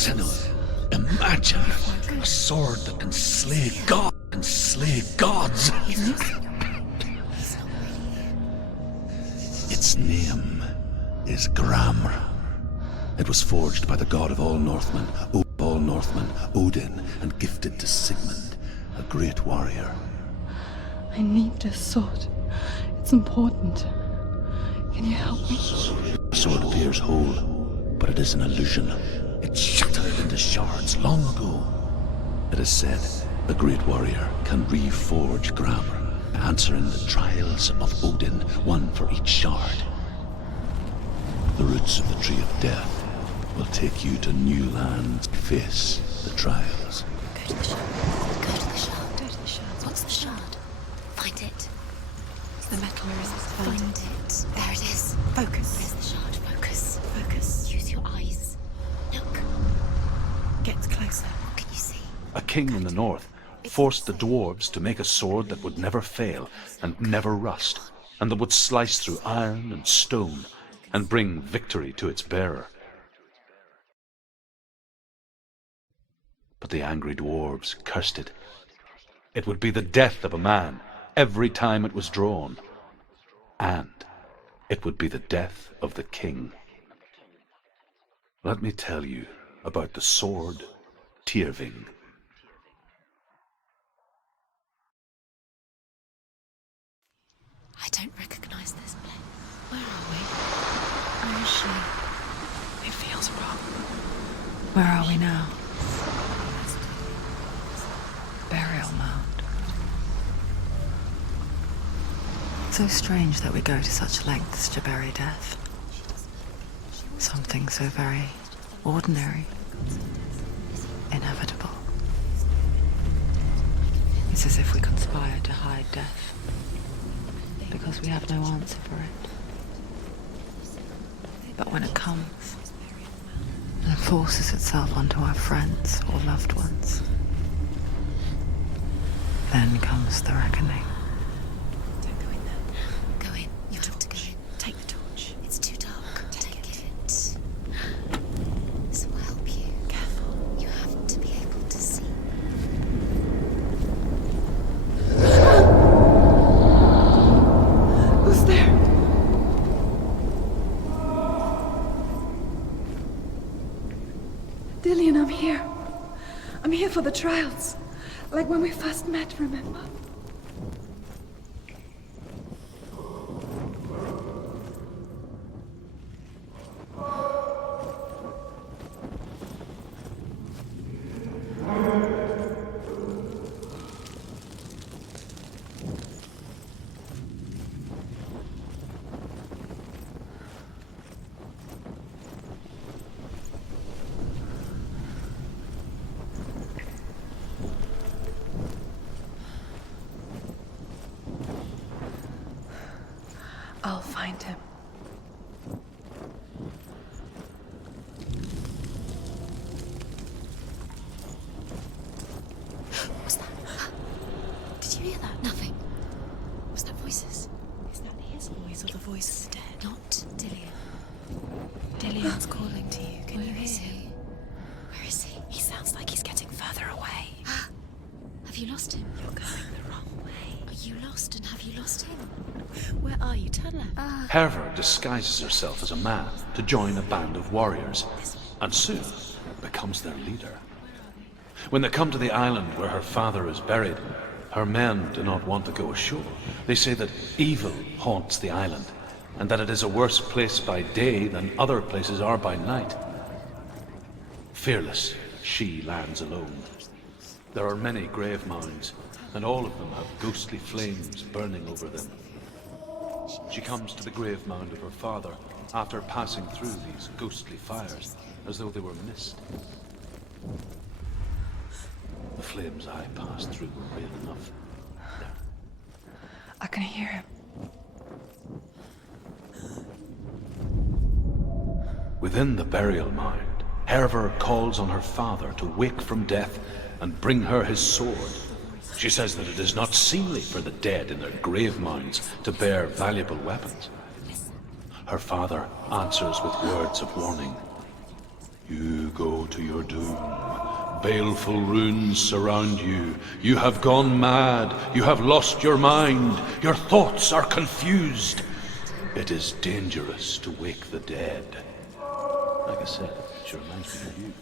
Senua, imagine a sword that can slay God and slay gods. Its name is Gramr. It was forged by the god of all Northmen, Odin, and gifted to Sigmund, a great warrior. I need this sword. It's important. Can you help me? The sword appears whole, but it is an illusion. It shattered into shards long ago. It is said a great warrior can reforge Gramr, answering the trials of Odin, one for each shard. The roots of the Tree of Death will take you to new lands to face the trials. Go to the shard. Go to the shard. Go to the shard. What's the shard? Find it. It's the metal. Where is it? Find it. There it is. Focus. Where's the shard? Focus. Focus. Use your eyes. Look. Get closer. What can you see? A king in the north forced the dwarves to make a sword that would never fail and never rust, and that would slice through iron and stone and bring victory to its bearer. But the angry dwarves cursed it. It would be the death of a man every time it was drawn, and it would be the death of the king. Let me tell you about the sword Tyrving. I don't recognize this place. Where are we? Where is she? It feels wrong. Where are we now? Burial mound. So strange that we go to such lengths to bury death. Something so very ordinary, inevitable. It's as if we conspire to hide death, because we have no answer for it. But when it comes, and forces itself onto our friends or loved ones, then comes the reckoning. Don't go in there. Go in. You have to go in. Take the torch. It's too dark. Take it. This will help you. Careful. You have to be able to see. Who's there? Dillian, I'm here. I'm here for the trials. Like when we first met, remember? I'll find him. What's that? Did you hear that? Nothing. Was that voices? Is that his voice or the voice of the dead? Not Dillian. Dillian's calling to you. Can you Where hear is him? he? Where is he? He sounds like he's getting further away. Have you lost him? You're going the wrong way. Are you lost and have you lost him? Where are you? Turn left. Herva disguises herself as a man to join a band of warriors, and soon becomes their leader. When they come to the island where her father is buried, her men do not want to go ashore. They say that evil haunts the island, and that it is a worse place by day than other places are by night. Fearless, she lands alone. There are many grave mounds, and all of them have ghostly flames burning over them. She comes to the grave mound of her father after passing through these ghostly fires as though they were mist. The flames I passed through were real enough. There. I can hear him. Within the burial mound, Hervor calls on her father to wake from death and bring her his sword. She says that it is not seemly for the dead in their grave mounds to bear valuable weapons. Her father answers with words of warning. You go to your doom. Baleful runes surround you. You have gone mad. You have lost your mind. Your thoughts are confused. It is dangerous to wake the dead. Like I said, she reminds me of you.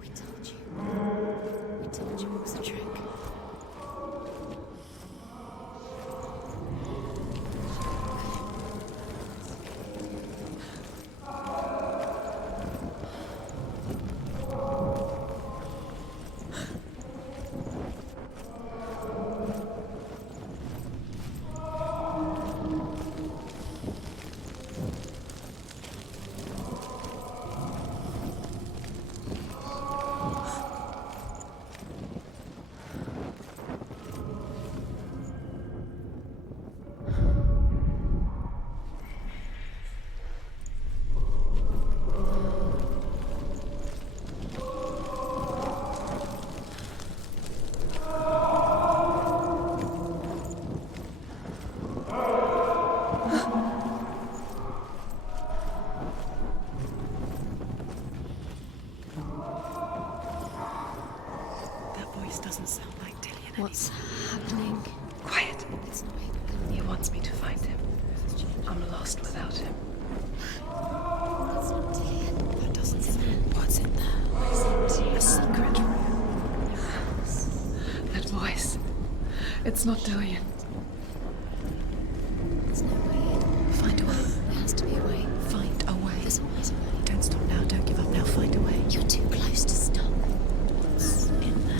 We told you. We told you it was a trick. Doesn't sound like Dillian. What's happening? Quiet. It's not even. He wants me to find him. I'm lost without him. It's not Dillian. That doesn't sound. What's in there? What is it? A secret room. That voice. It's not Dillian. There's no way in. Find a way. There has to be a way. Find a way. There's always a way. Don't stop now. Don't give up now. Find a way. You're too close to stop. What's in there?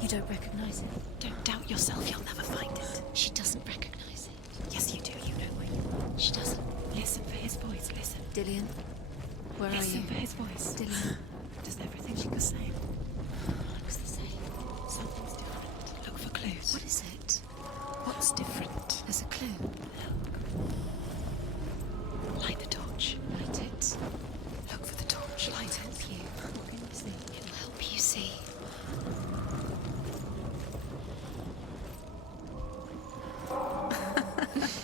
You don't recognize it. Don't doubt yourself. You'll never find it. She doesn't recognize it. Yes, you do. You know where you are. She doesn't. Listen for his voice. Listen. Dillian, where are Listen you? for his voice. Dillian. Does everything look the same? Looks the same. Something's different. Look for clues. What is it? What's different? There's a clue. Light the torch. Light it. Look for the torch. Light it. Help you. What can you see? It'll help you see.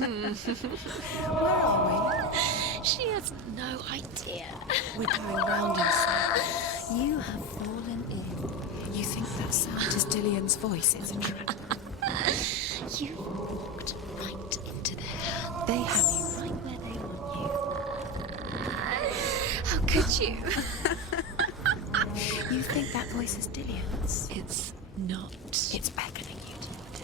Where are we? She has no idea. We're going round in circles. You have fallen in. You think that sound is Dillian's voice? It's a trap. You walked right into their hands. They have you. Right where they want you. How Could you? You think that voice is Dillion's? It's not. It's beckoning you to it.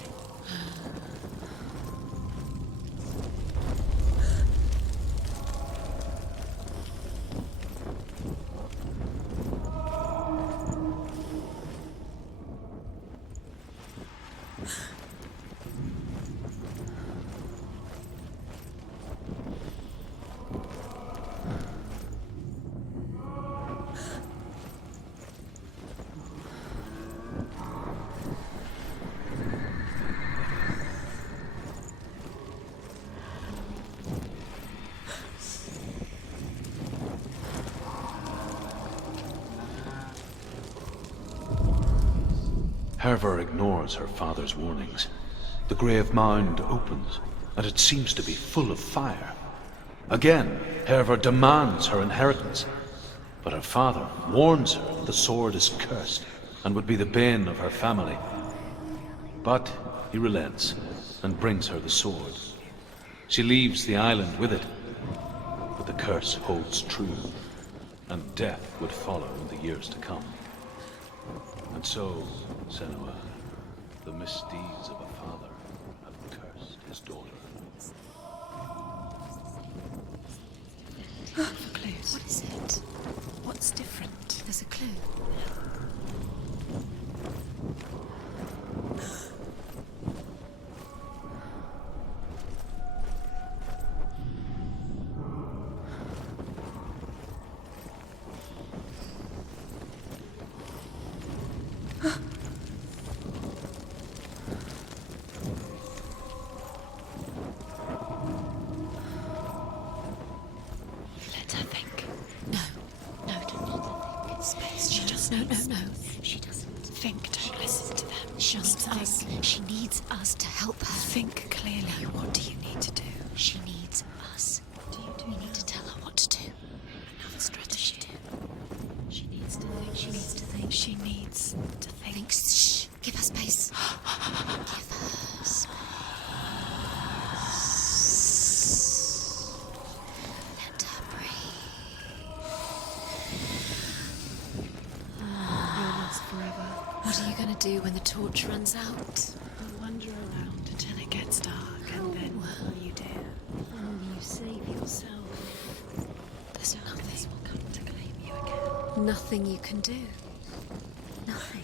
Herva ignores her father's warnings. The grave mound opens, and it seems to be full of fire. Again, Herva demands her inheritance, but her father warns her that the sword is cursed and would be the bane of her family. But he relents and brings her the sword. She leaves the island with it, but the curse holds true, and death would follow in the years to come. And so, Senua, the misdeeds of a father have cursed his daughter. Clues. What is it? What's different? There's a clue. Let her think. No, don't let her think. Space. She doesn't. No. She doesn't think. Don't listen to them. She needs us. She needs us to help her. Think clearly. What do you need to do? She needs us. We need to tell her what to do. Another strategy. She needs to think. She needs to think. She needs to think. Shh. Give her space. Give her space. Let her breathe. You'll last forever. What are you going to do when the torch runs out? We'll wander around until it gets dark, and then what will you do? You save yourself. There's nothing will come to claim you again. Nothing you can do. Nothing.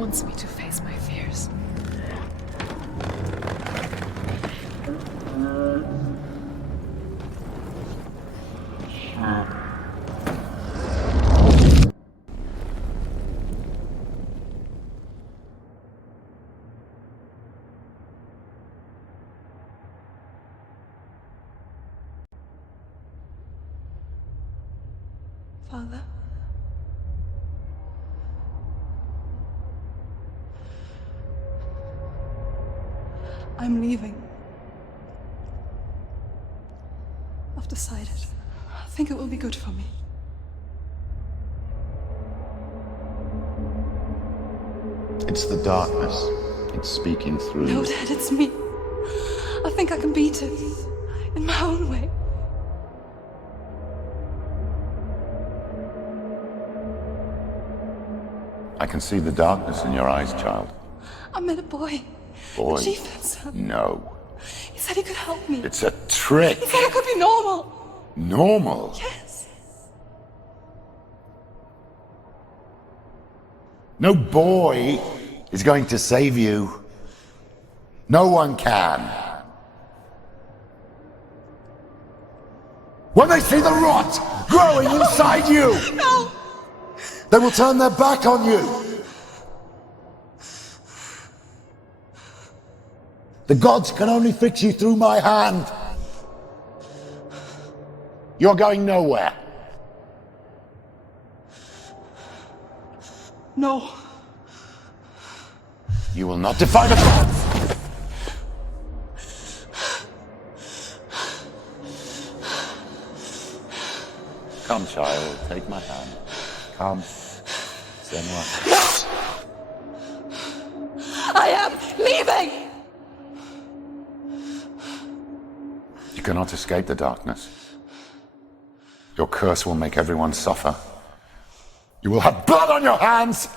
wants me to face my fears. Father? I'm leaving. I've decided. I think it will be good for me. It's the darkness. It's speaking through No, you. Dad, it's me. I think I can beat it. In my own way. I can see the darkness in your eyes, child. I met a boy. Boy. The chief said so. No. He said he could help me. It's a trick. He said I could be normal. Normal. Yes. No boy is going to save you. No one can. When they see the rot growing inside you, No! they will turn their back on you. The gods can only fix you through my hand. You're going nowhere. No. You will not defy the gods. Come, child, take my hand. Come. Senua. I am leaving! You cannot escape the darkness. Your curse will make everyone suffer. You will have blood on your hands!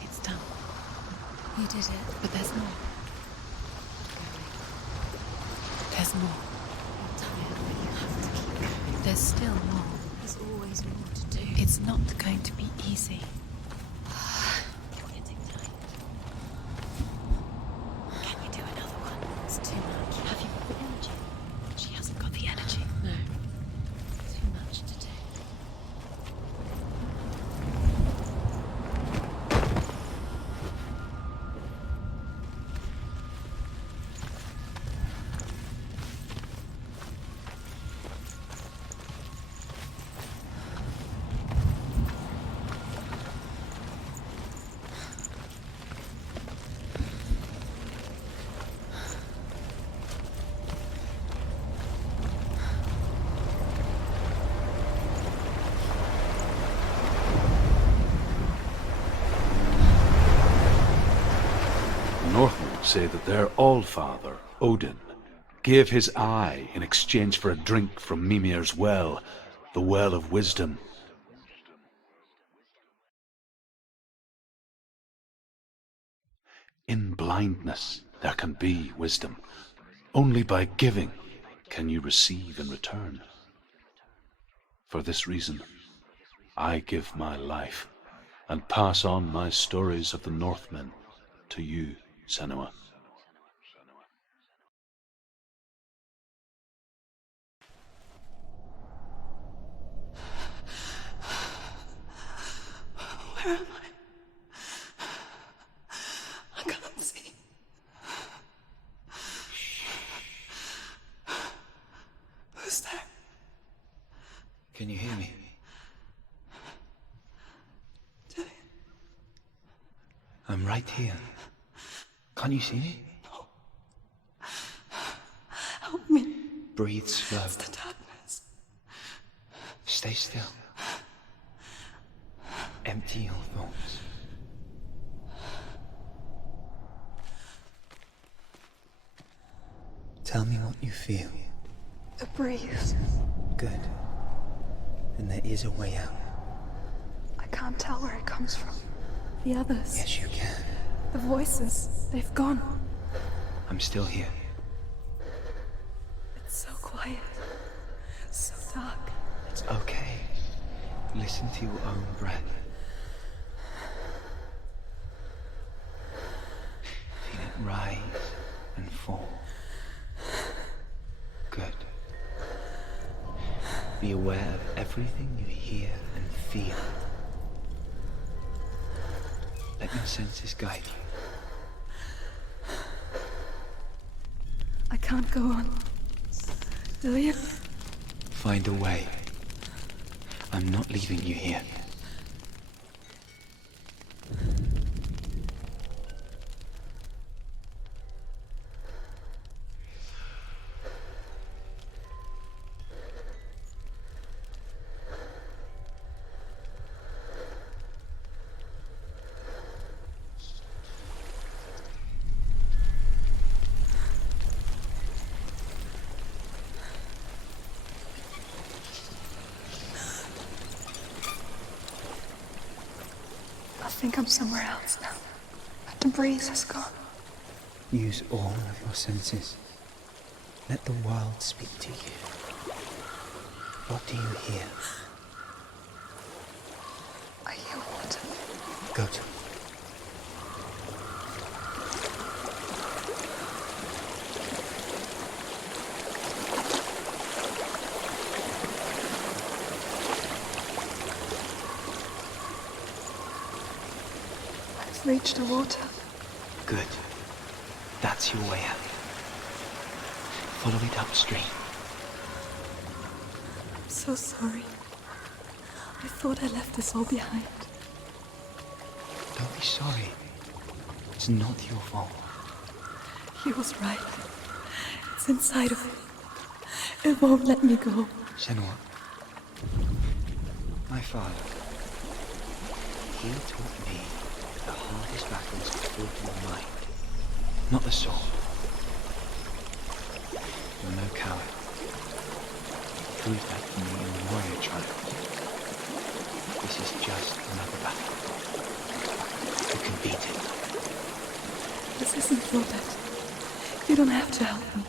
It's done. You did it. But there's more. There's more. You're tired, but you have to keep going. There's still more. There's always more to do. It's not going to be easy. You're getting tired. Can you do another one? It's too much. Have you got the energy? She hasn't got the energy. No. Too much to do. Northmen say that their Allfather, Odin, gave his eye in exchange for a drink from Mimir's well, the Well of Wisdom. In blindness there can be wisdom. Only by giving can you receive in return. For this reason, I give my life and pass on my stories of the Northmen to you, Senua. Where am I can't see. Who's there? Can you hear me? Dillian. I'm right here. Can't you see me? Help me. Breathe slow. It's the darkness. Stay still. Empty your thoughts. Tell me what you feel. The breeze. Good. Then there is a way out. I can't tell where it comes from. The others. Yes, you can. The voices. They've gone. I'm still here. It's so quiet. So dark. It's okay. Listen to your own breath. Feel it rise and fall. Good. Be aware of everything you hear and feel. Let your senses guide you. I can't go on. Do you? Find a way. I'm not leaving you here. I think I'm somewhere else now. The breeze has gone. Use all of your senses. Let the world speak to you. What do you hear? I hear water. Go to it. I've reached the water. Good. That's your way out. Follow it upstream. I'm so sorry. I thought I left this all behind. Don't be sorry. It's not your fault. He was right. It's inside of me. It won't let me go. Senua. My father. He taught me the hardest battles are fought in the mind, not the soul. You're no coward. Prove that to me in the warrior tribe. This is just another battle. You can beat it. This isn't your battle. You don't have to help me.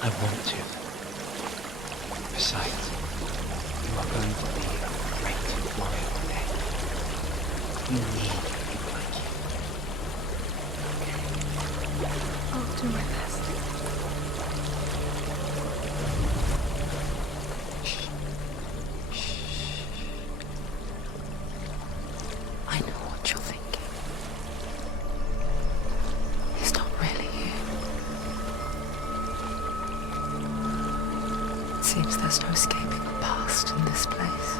I want to. Besides, you are going to be a great warrior one day. You need people like you. I'll do my best. I know what you're thinking. It's not really you. It seems there's no escaping the past in this place.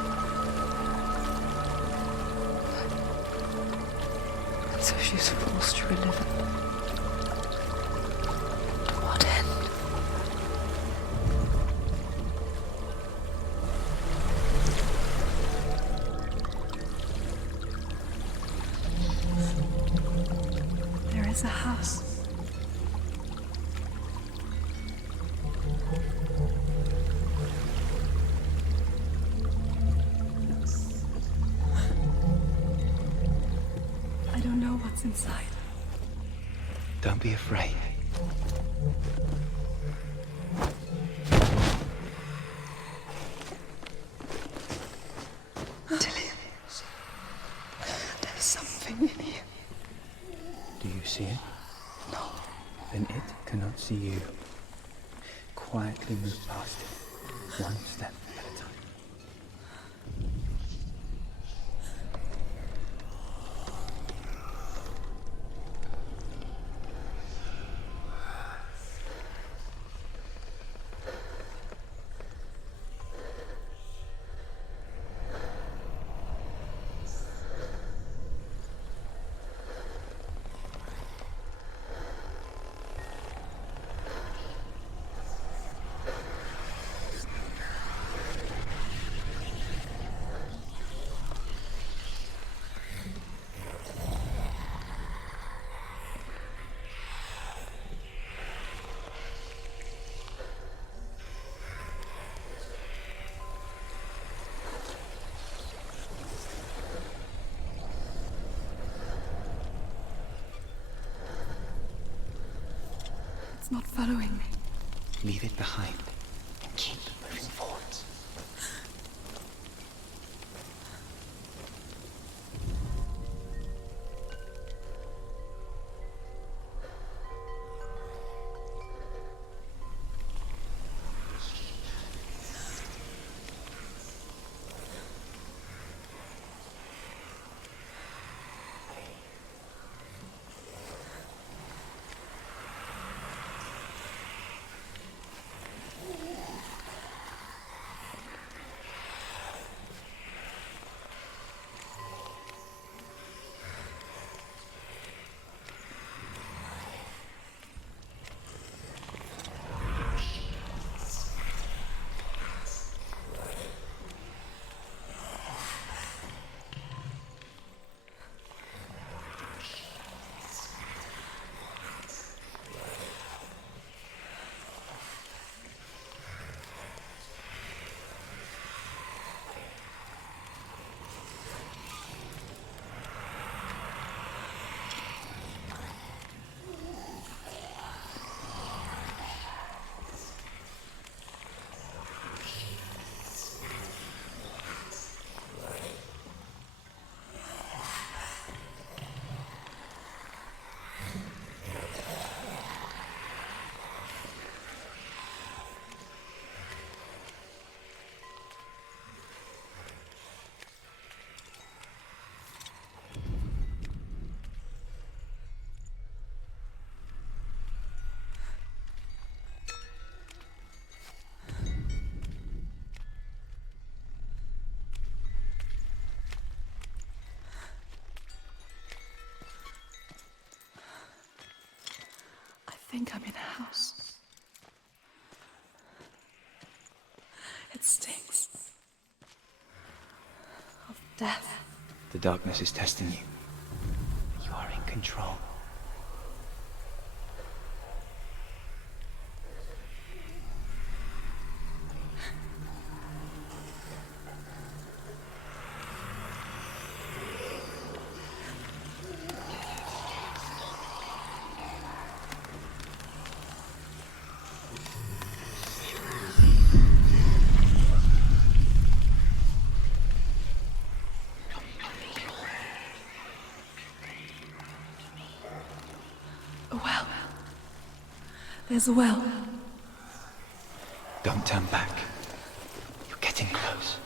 And so she's forced to relive it. To what end? There is a house. I don't know what's inside. Don't be afraid. Tilly, there's something in here. Do you see it? No. Then it cannot see you. Quietly move past it, one step at a time. not following me. Leave it behind and keep moving forwards. I think I'm in a house. It stinks of death. The darkness is testing you. You are in control. A well. There's a well. Don't turn back. You're getting close.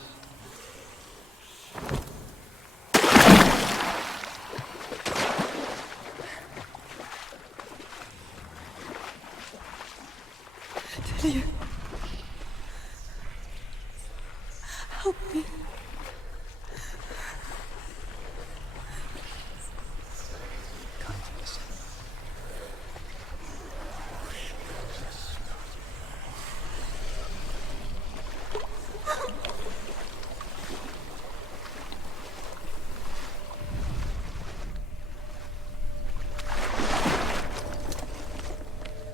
Delia. Help me. Can't listen.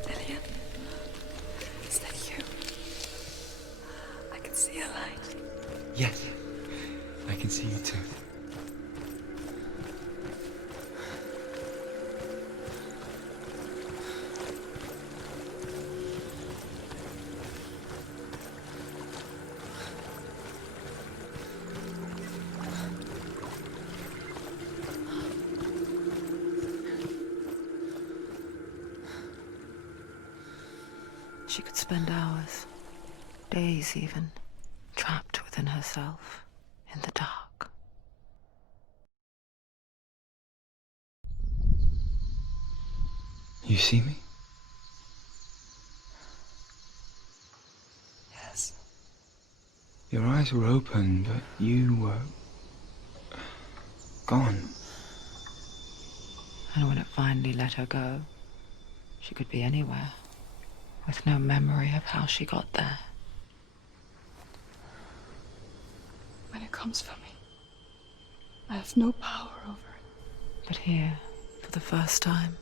Delia. Is that you? I can see a light. Yes, I can see you too. She could spend hours, days even, trapped within herself, in the dark. You see me? Yes. Your eyes were open, but you were gone. And when it finally let her go, she could be anywhere, with no memory of how she got there. When it comes for me, I have no power over it. But here, for the first time,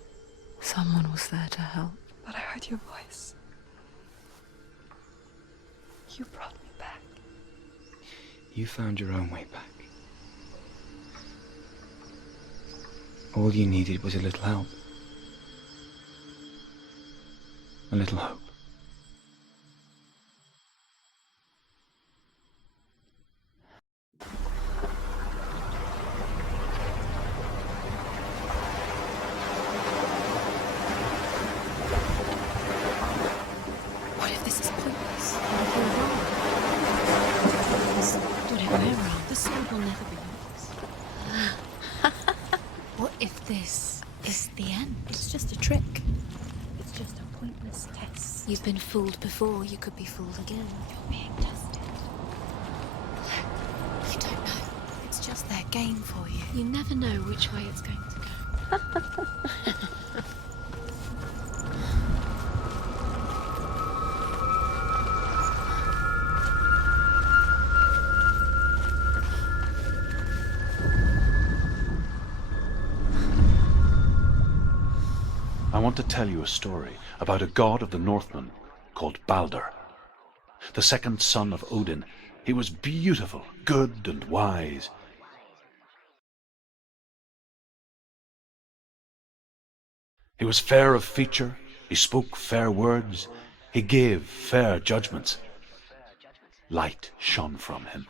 someone was there to help. But I heard your voice. You brought me back. You found your own way back. All you needed was a little help. A little hope. What if this is pointless? What if you're wrong? What if we're wrong? The sword will never be yours. What if this is the end? It's just a trick. It's just a pointless test. You've been fooled before, you could be fooled again. You're being tested. You don't know. It's just their game for you. You never know which way it's going to go. I want to tell you a story about a god of the Northmen called Balder. The second son of Odin, he was beautiful, good and wise. He was fair of feature, he spoke fair words, he gave fair judgments. Light shone from him.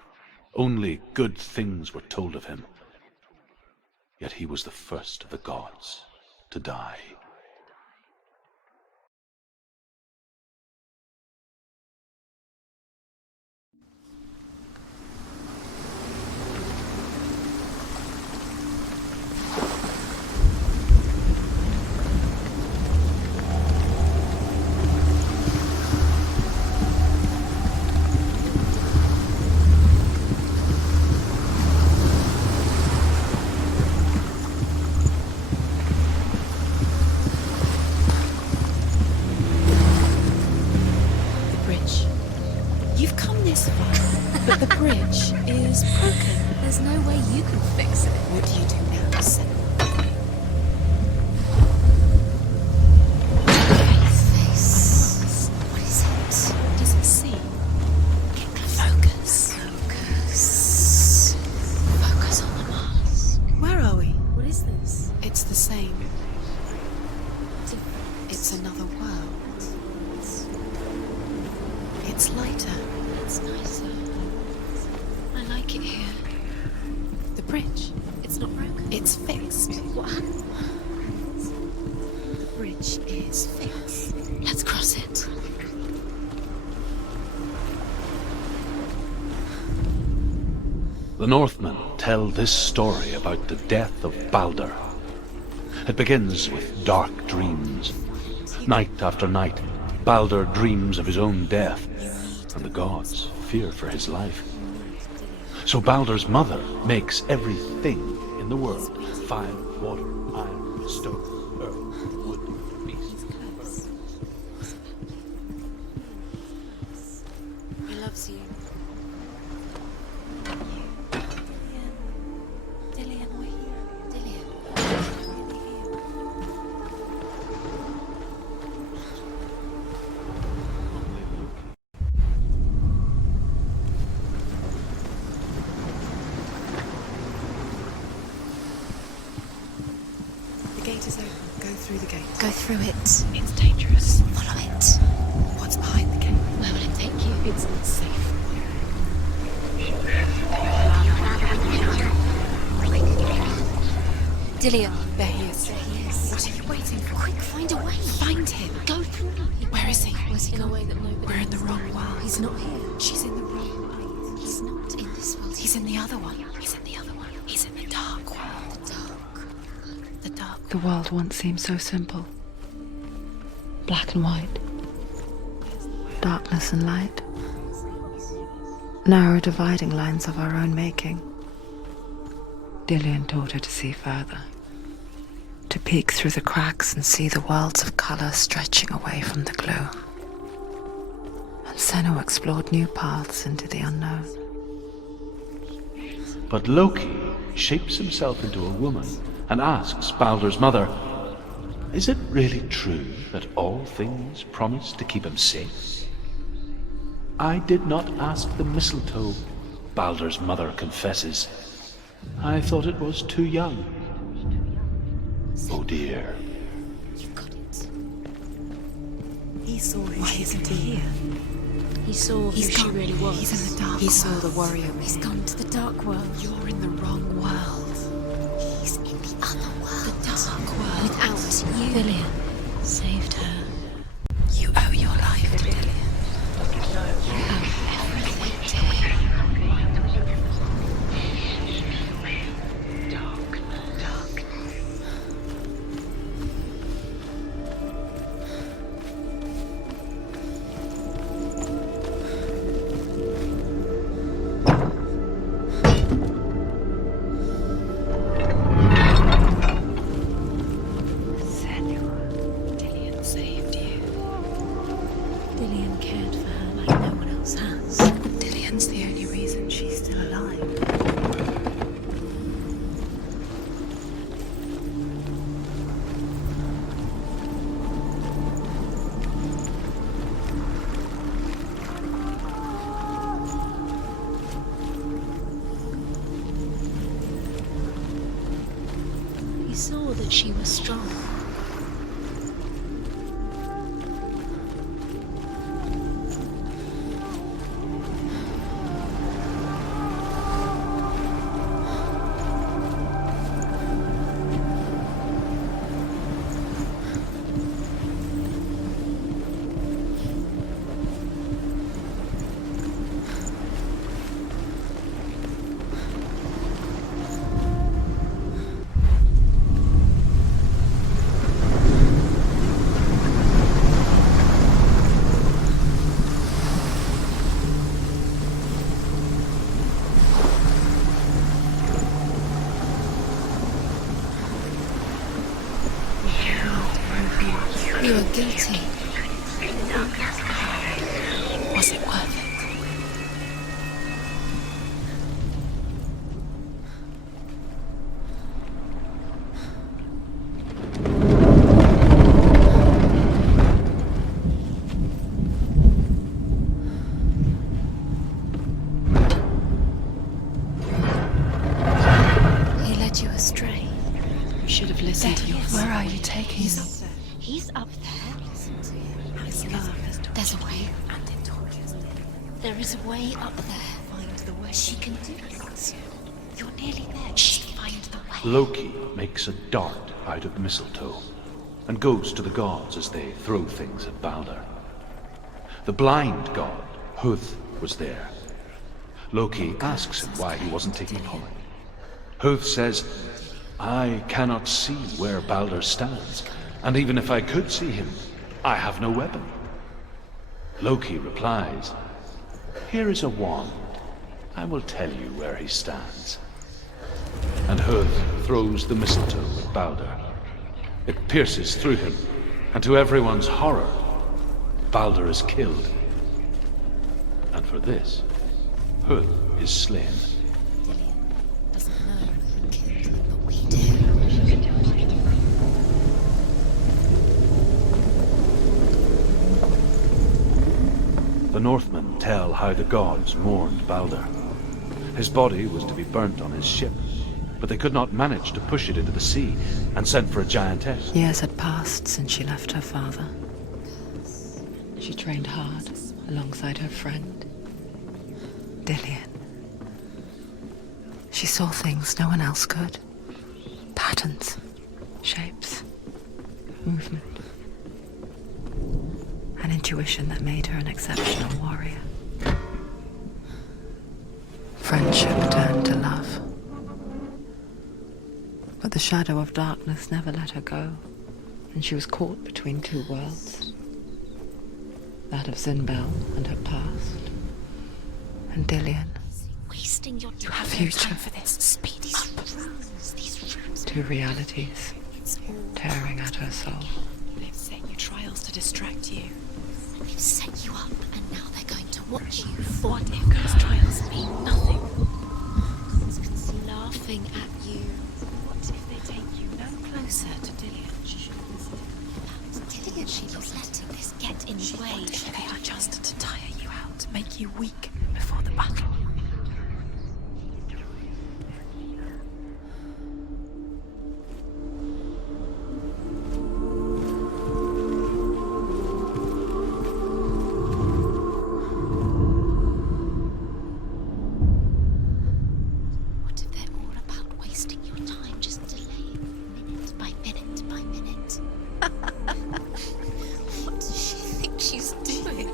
Only good things were told of him. Yet he was the first of the gods to die. You've come this far, but the bridge is broken. There's no way you can fix it. What do you do now, Senua? Face. What is it? Does it see? Focus. Focus. Focus on the mask. Where are we? What is this? It's the same. Different. It's another world. It's lighter. It's nicer. I like it here. The bridge. It's not broken. It's fixed. What happened? The bridge is fixed. Let's cross it. The Northmen tell this story about the death of Balder. It begins with dark dreams. Night after night, Balder dreams of his own death, and the gods fear for his life. So Balder's mother makes everything in the world: fire, water, iron, stone, earth, wood, beast. He loves you. Dillian, we're here. Dillian. The gate is open. Go through the gate. Go through it. It's dangerous. Follow it. What's behind the gate? Where will it take you? It's not safe. Dillian. There he is. There he is. What are you waiting for? Quick, find a way. Find him. Go through. Where is he? Where's he In a gone? way that nobody We're in the wrong understands. world. He's not here. She's in the wrong world. He's not in this world. He's in the other one. He's in the other one. He's in the dark world. the dark. The dark. The world once seemed so simple. Black and white. Darkness and light. Narrow dividing lines of our own making. Dillian taught her to see further. To peek through the cracks and see the worlds of color stretching away from the gloom. And Senua explored new paths into the unknown. But Loki shapes himself into a woman and asks Balder's mother, "Is it really true that all things promise to keep him safe?" "I did not ask the mistletoe," Balder's mother confesses. "I thought it was too young." Oh dear. You've got it. He's saw who Why she isn't could he be. here? He saw who He's she gone. really was. He's in the dark He saw world. the warrior. He's gone to the dark world. You're in the wrong world. He's in the other world. The dark world. Without you. Lillian saved her. You owe your life to Dillian. Senua, Dillian saved you. Lillian cared for her like no one else has. Dillian's the only reason she's still alive. He saw that she was strong. You are guilty. Was it worth it? He led you astray. You should have listened to your Where father. are you taking He's him? up there. He's up there. His love has There's a tortured way. you, and it tortures me. There is a way up there. Find the way. She can do it. You're nearly there. Just find the way. Loki makes a dart out of mistletoe and goes to the gods as they throw things at Balder. The blind god, Huth, was there. Loki asks him why he wasn't taking part. Huth says, I cannot see where Balder stands, and even if I could see him, I have no weapon. Loki replies, here is a wand. I will tell you where he stands. And Huth throws the mistletoe at Balder. It pierces through him, and to everyone's horror, Balder is killed. And for this, Huth is slain. Dillian doesn't know who killed him, but we do. The Northmen tell how the gods mourned Balder. His body was to be burnt on his ship, but they could not manage to push it into the sea and sent for a giantess. Years had passed since she left her father. She trained hard alongside her friend, Dillian. She saw things no one else could. Patterns, shapes, movement. An intuition that made her an exceptional warrior. Friendship turned to love. But the shadow of darkness never let her go, and she was caught between two worlds. That of Zinbel and her past, and Dillian. Wasting your time. future. for this. Speed these runes. These runes. Two realities It's all tearing at her soul. They've set you trials to distract you. they've set you up, and now they're going to watch you. What if those trials mean nothing? Laughing at you. What if they take you no closer to Dillian? Dillian, she was letting this get in the way. What if they are just to tire you out, make you weak before the battle? What does she think she's doing?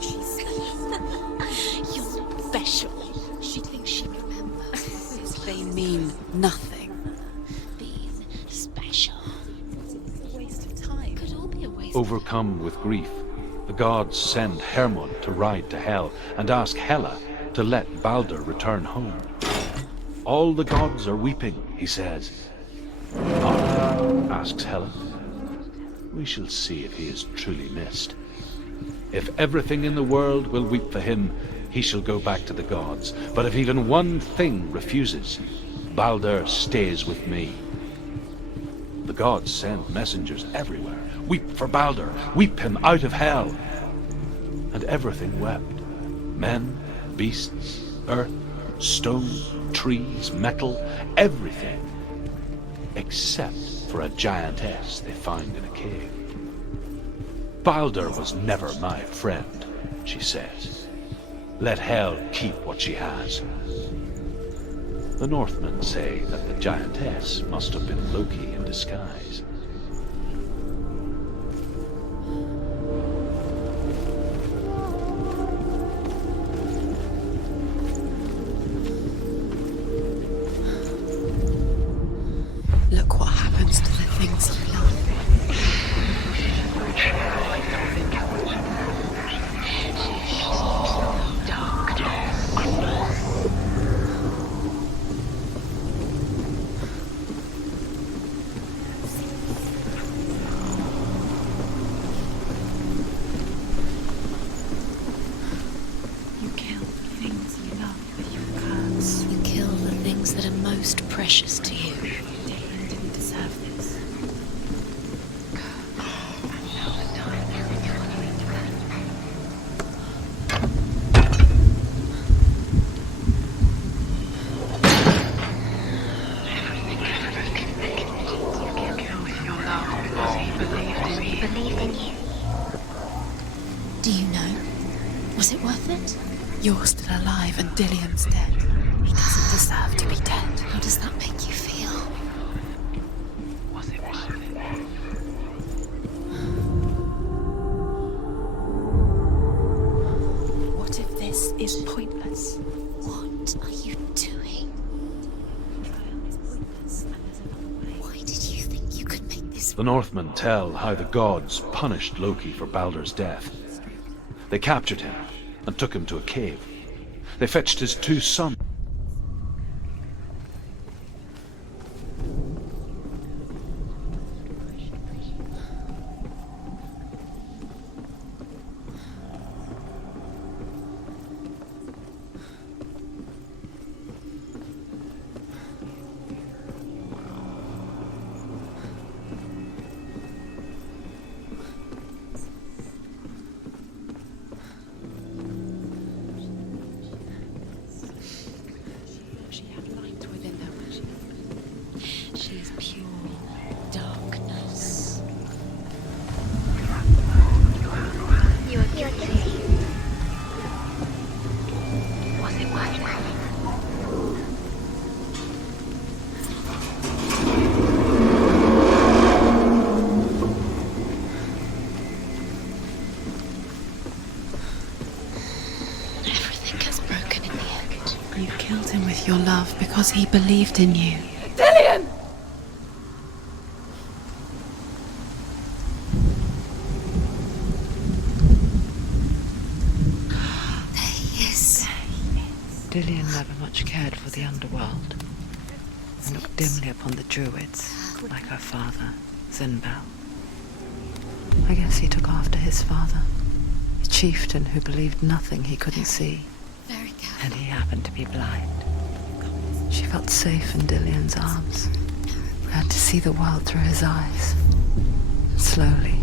You're not special. She thinks she remembers. They mean nothing. Being special. It's a waste of time. Could all be a waste. Overcome with grief, the gods send Hermod to ride to Hell and ask Hela to let Balder return home. All the gods are weeping, he says. Arthur asks Hela. We shall see if he is truly missed. If everything in the world will weep for him, he shall go back to the gods. But if even one thing refuses, Balder stays with me. The gods send messengers everywhere. Weep for Balder, weep him out of Hell. And everything wept. Men, beasts, earth, stone, trees, metal, everything. Except for a giantess they find in a cave. Balder was never my friend, she says. Let Hel keep what she has. The Northmen say that the giantess must have been Loki in disguise. Look what happens to the things you love. You kill the things you love with your curse. You kill the things that are most precious to you. Dylan didn't deserve this. Do you know? Was it worth it? You're still alive and Dillian's dead. He doesn't deserve to be dead. How does that make you feel? Was it worth it? What if this is pointless? What are you doing? Why did you think you could make this? The Northmen tell how the gods punished Loki for Balder's death. They captured him and took him to a cave. They fetched his 2 sons. She had light within her. She is pure darkness. You are guilty. Was it worth it? Everything gets broken in the end. You killed him with your love because he believed in you. Dillian! There he is. Dillian never much cared for the underworld and looked dimly upon the druids, like her father, Zinbel. I guess he took after his father, a chieftain who believed nothing he couldn't see, Very careful. and he happened to be blind. She felt safe in Dillian's arms, had to see the world through his eyes. And slowly,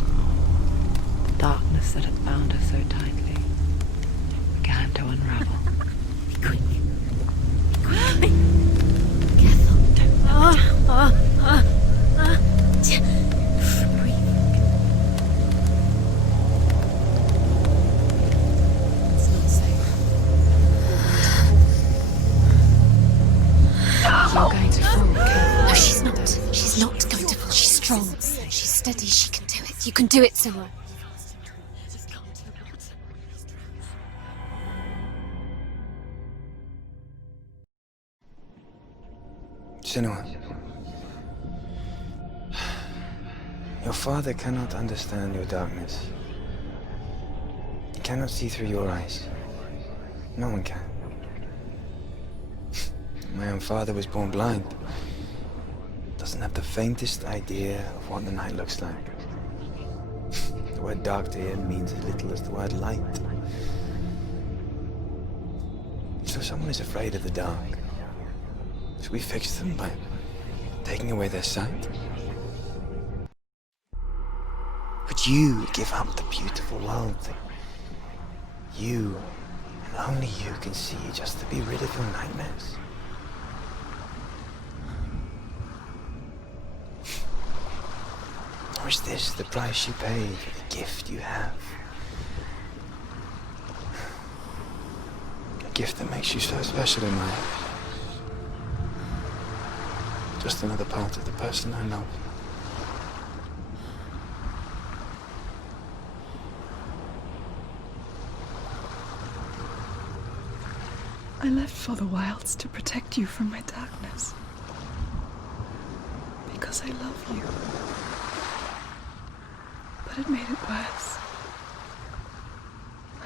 the darkness that had bound her so tightly began to unravel. Be quick. Quick. Careful. Don't go down. Breathe. It's not safe. You're going to fall, careful. No, she's not. She's not going to fall. She's strong. She's steady. She can do it. You can do it, Senua. Senua. Your father cannot understand your darkness. He cannot see through your eyes. No one can. My own father was born blind. Doesn't have the faintest idea of what the night looks like. The word dark to him means as little as the word light. So someone is afraid of the dark. Should we fix them by taking away their sight? Would you give up the beautiful world that you, and only you, can see just to be rid of your nightmares? Or is this the price you pay for the gift you have? A gift that makes you so special in my eyes. Just another part of the person I love. I left for the wilds to protect you from my darkness. Because I love you. But it made it worse.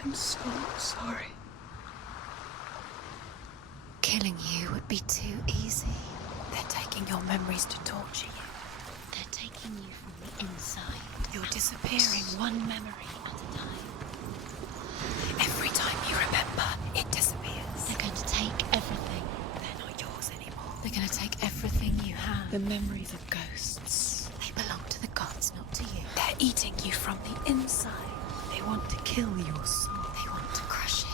I'm so sorry. Killing you would be too easy. They're taking your memories to torture you. They're taking you from the inside. You're disappearing one memory at a time. Every time you remember, it disappears. They're going to take everything. They're not yours anymore. They're going to take everything you have. The memories of ghosts. They belong to the gods, not to you. They're eating you from the inside. They want to kill your soul. They want to crush it.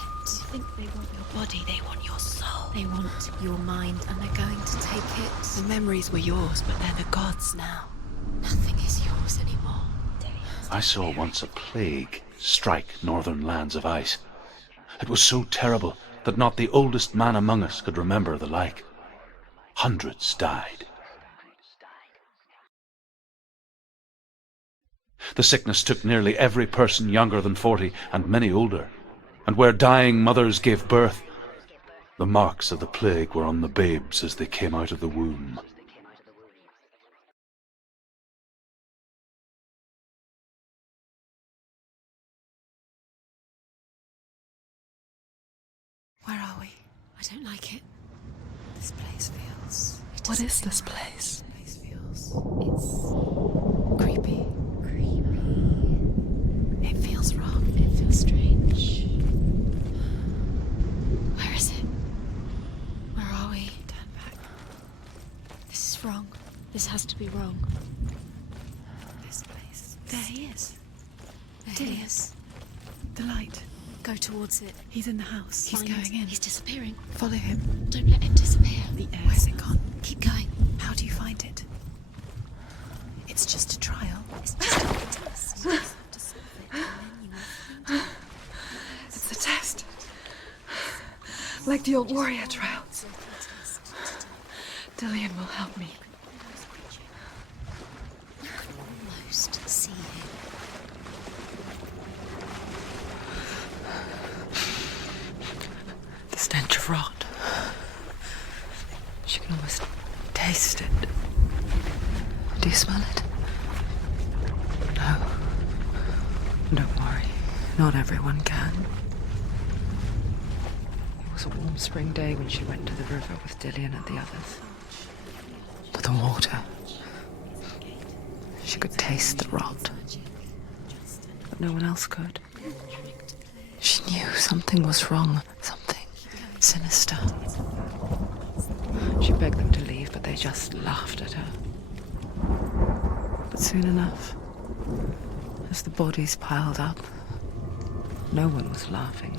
You think they want your body, they want your soul. They want your mind, and they're going to take it. The memories were yours, but they're the gods now. Nothing is yours anymore. I saw once a plague strike northern lands of ice. It was so terrible that not the oldest man among us could remember the like. Hundreds died. The sickness took nearly every person younger than 40 and many older. And where dying mothers gave birth, the marks of the plague were on the babes as they came out of the womb. Where are we? I don't like it. This place feels... What is this place? This place feels... It's... creepy. It feels wrong. It feels strange. Where is it? Where are we? Turn back. This is wrong. This has to be wrong. This place. There he is. There he is. The light. Go towards it. He's in the house. He's Find going in. He's disappearing. Follow him. Don't let him disappear. The air. Where's it gone? Keep going. How do you find it? It's just a trial. It's just a test. You just have to solve it, and then you will find it. It's a test. Like the old warrior trials. Dillian will help me. You can almost see him. The stench of rot. She can almost taste it. Do you smell it? No. Don't worry. Not everyone can. It was a warm spring day when she went to the river with Dillian and the others. But the water... She could taste the rot. But no one else could. She knew something was wrong. Something sinister. She begged them to leave, but they just laughed at her. But soon enough, as the bodies piled up, no one was laughing.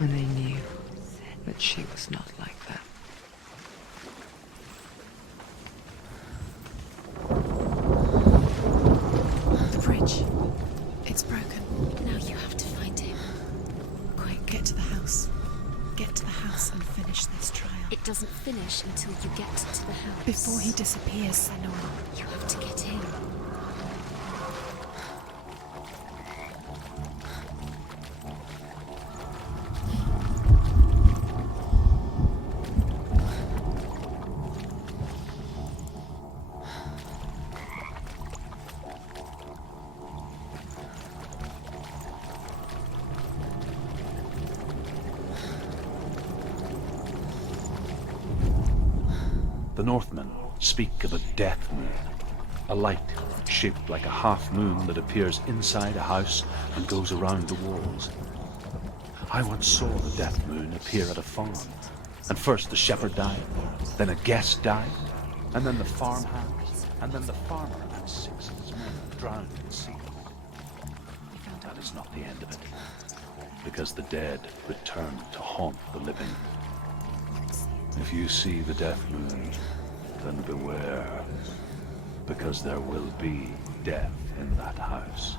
And they knew that she was not like that. The bridge. It's broken. Now you have to find him. Quick, get to the house. Get to the house and finish this trial. It doesn't finish until you get to the house. Before he disappears, Senua. You have to get in. Northmen speak of a death moon, a light shaped like a half moon that appears inside a house and goes around the walls. I once saw the death moon appear at a farm, and first the shepherd died, then a guest died, and then the farmhands, and then the farmer and 6 of his men drowned in sea. That is not the end of it, because the dead return to haunt the living. If you see the death moon, then beware, because there will be death in that house.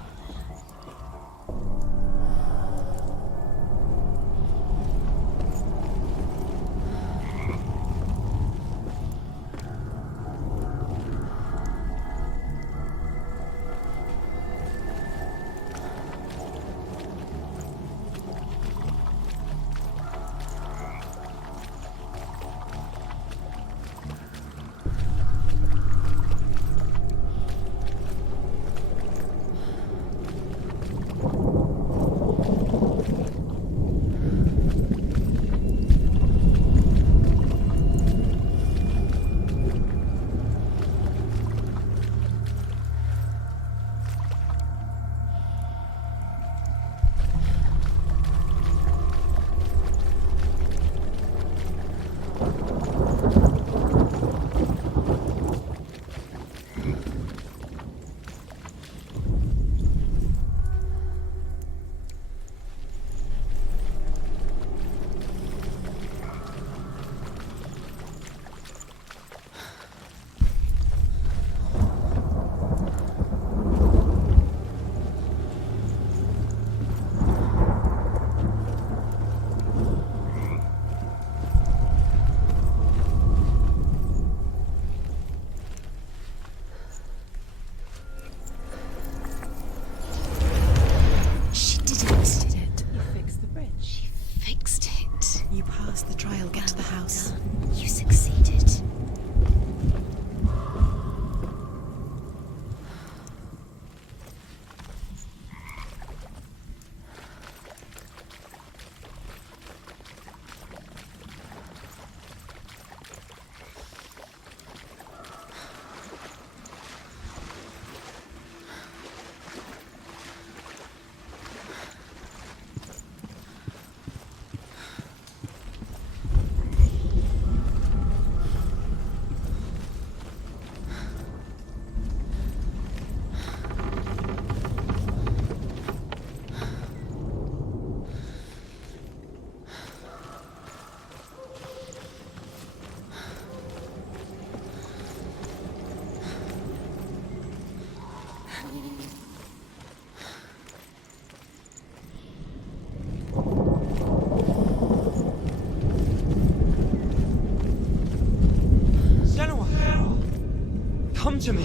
Come to me.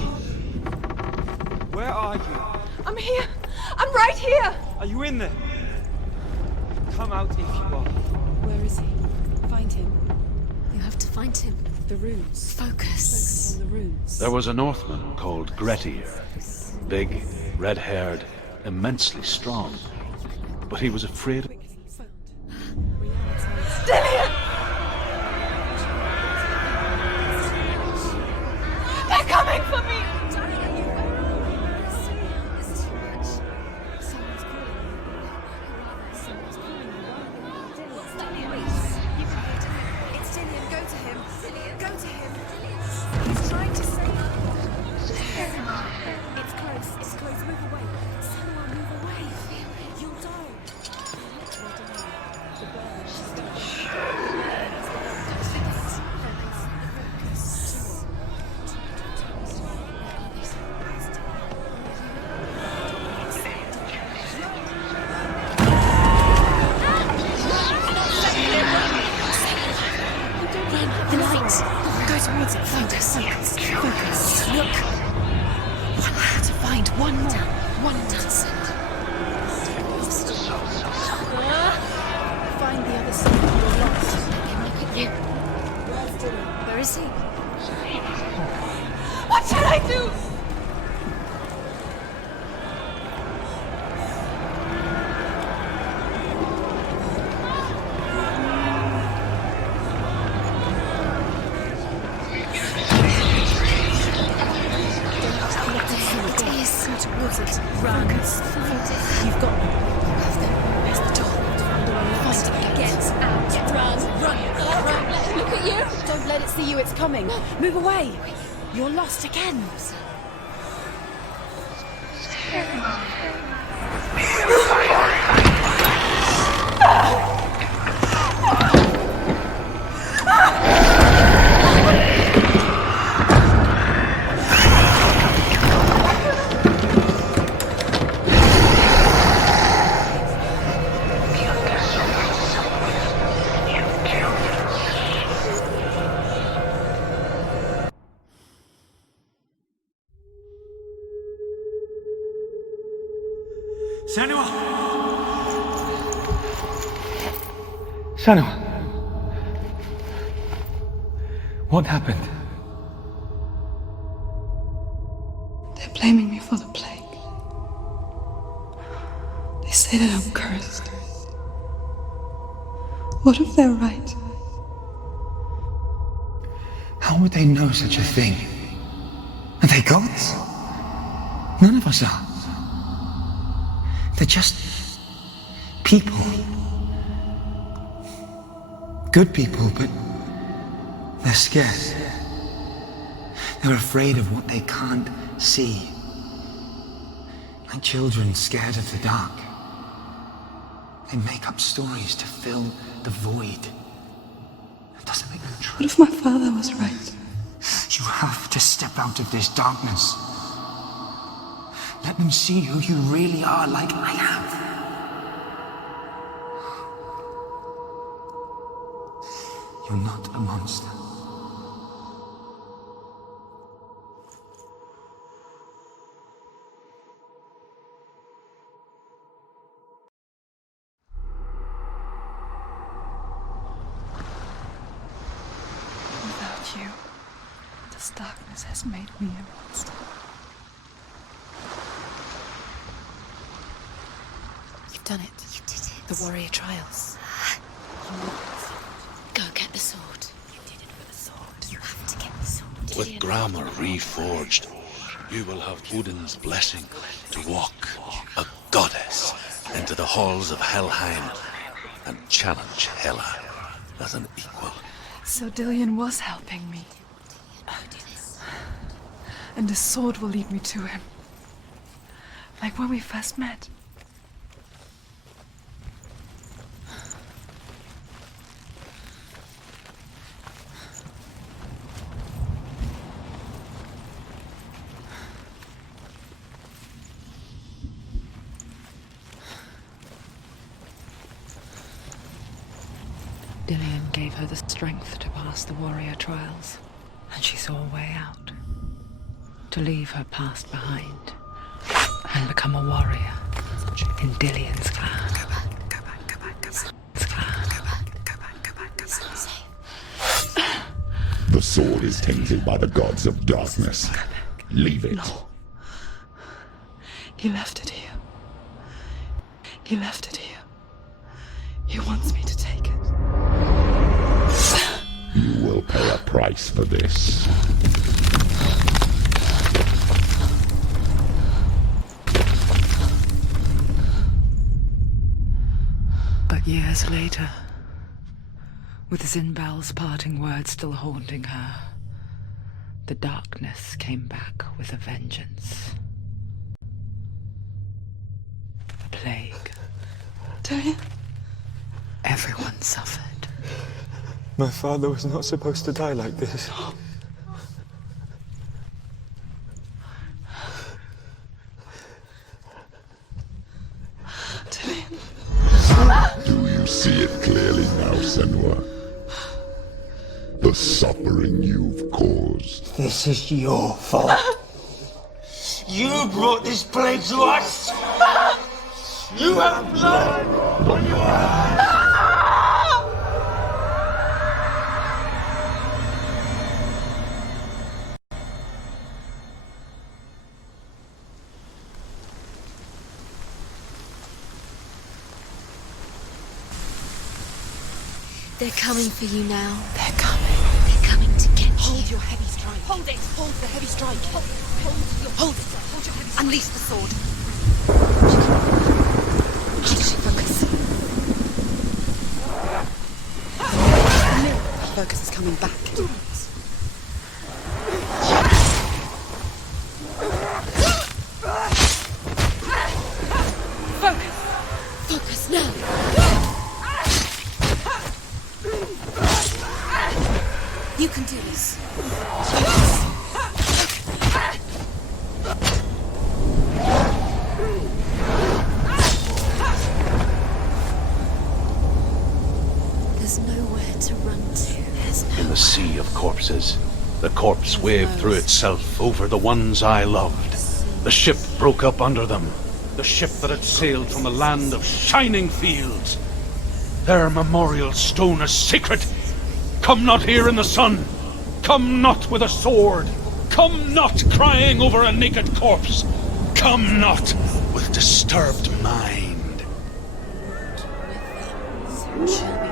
Where are you? I'm here. I'm right here. Are you in there? Come out if you are. Where is he? Find him. You have to find him. The runes. Focus. On the runes. There was a Northman called Grettir, big, red-haired, immensely strong, but he was afraid. Dillian! They're coming for me! It's Dillian, go to him. Go to him. He's trying to save you. It's close, move away. Senua, move away. You'll die. The light. Go towards it. Focus. Look. One more to find. One more. One does. Find the other side. You're lost. Look at you. Where is he? What should I do? Run. You've got them. You have them. Where's the door? Find it. Get out. Run. Look at you. Don't let it see you. It's coming. Move away. You're lost again. Senua! Senua! What happened? They're blaming me for the plague. They say that I'm cursed. What if they're right? How would they know such a thing? Are they gods? None of us are. They're just people. Good people, but they're scared. They're afraid of what they can't see. Like children scared of the dark. They make up stories to fill the void. That doesn't make them true. What if my father was right? You have to step out of this darkness. Let them see who you really are, like I have. You're not a monster. Without you, this darkness has made me a monster. You've done it. You did it. The warrior trials. Go get the sword. You did it for the sword. You have to get the sword. With grammar reforged, you will have Odin's blessing to walk, a goddess, into the halls of Helheim and challenge Hela as an equal. So Dillion was helping me. And the sword will lead me to him. Like when we first met. Dillion gave her the strength to pass the warrior trials, and she saw a way out. To leave her past behind and become a warrior in Dillion's clan. Go back. It's not safe. The sword is tainted by the gods of darkness. Leave it. No. He left it here. He left it here. He wants me to take it. You will pay a price for this. But years later, with Zinbal's parting words still haunting her, the darkness came back with a vengeance. The plague. Dillion? Everyone suffered. My father was not supposed to die like this. Dillion. Do you see it clearly now, Senua? The suffering you've caused. This is your fault. You brought this plague to us! You have blood on your hands! They're coming for you now. They're coming. They're coming to get you. Hold your heavy strike. Hold it. Hold the heavy strike. Hold it. Hold your heavy strike. Unleash the sword. Focus. Focus is coming back. Focus now. You can do this. There's nowhere to run to. In the sea of corpses, the corpse waved through itself over the ones I loved. The ship broke up under them. The ship that had sailed from the land of shining fields. Their memorial stone is sacred. Come not here in the sun. Come not with a sword. Come not crying over a naked corpse. Come not with disturbed mind. So chill me